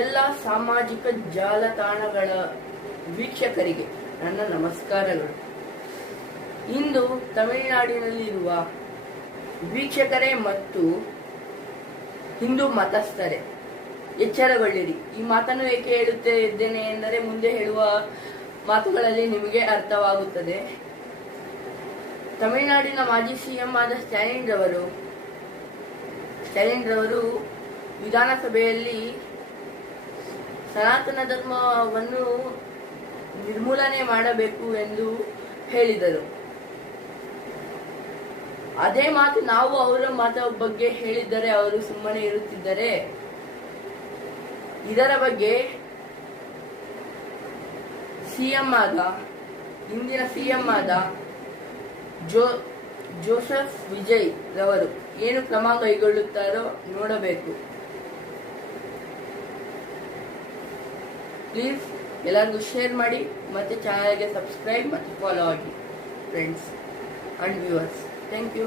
ಎಲ್ಲ ಸಾಮಾಜಿಕ ಜಾಲತಾಣಗಳ ವೀಕ್ಷಕರಿಗೆ ನನ್ನ ನಮಸ್ಕಾರಗಳು. ಇಂದು ತಮಿಳುನಾಡಿನಲ್ಲಿರುವ ವೀಕ್ಷಕರೇ ಮತ್ತು ಹಿಂದೂ ಮತಸ್ಥರೇ, ಎಚ್ಚರಗೊಳ್ಳಿರಿ. ಈ ಮಾತನ್ನು ಏಕೆ ಹೇಳುತ್ತೇ ಇದ್ದೇನೆ ಎಂದರೆ ಮುಂದೆ ಹೇಳುವ ಮಾತುಗಳಲ್ಲಿ ನಿಮಗೆ ಅರ್ಥವಾಗುತ್ತದೆ. ತಮಿಳುನಾಡಿನ ಮಾಜಿ ಸಿಎಂ ಆದ ಸ್ಟಾಲಿನ್ ರವರು ವಿಧಾನಸಭೆಯಲ್ಲಿ ಸನಾತನ ಧರ್ಮವನ್ನು ನಿರ್ಮೂಲನೆ ಮಾಡಬೇಕು ಎಂದು ಹೇಳಿದರು. ಅದೇ ಮಾತು ನಾವು ಅವರ ಮಾತ ಬಗ್ಗೆ ಹೇಳಿದ್ದರೆ ಅವರು ಸುಮ್ಮನೆ ಇರುತ್ತಿದ್ದರೆ? ಇದರ ಬಗ್ಗೆ ಇಂದಿನ ಸಿಎಂ ಆದ ಜೋಸೆಫ್ ವಿಜಯ್ ರವರು ಏನು ಕ್ರಮ ಕೈಗೊಳ್ಳುತ್ತಾರೋ ನೋಡಬೇಕು. ಪ್ಲೀಸ್ ಎಲ್ಲರಿಗೂ ಶೇರ್ ಮಾಡಿ ಮತ್ತೆ ಚಾನಲ್ಗೆ ಸಬ್ಸ್ಕ್ರೈಬ್ ಮತ್ತು ಫಾಲೋ ಆಗಿ friends and viewers. Thank you.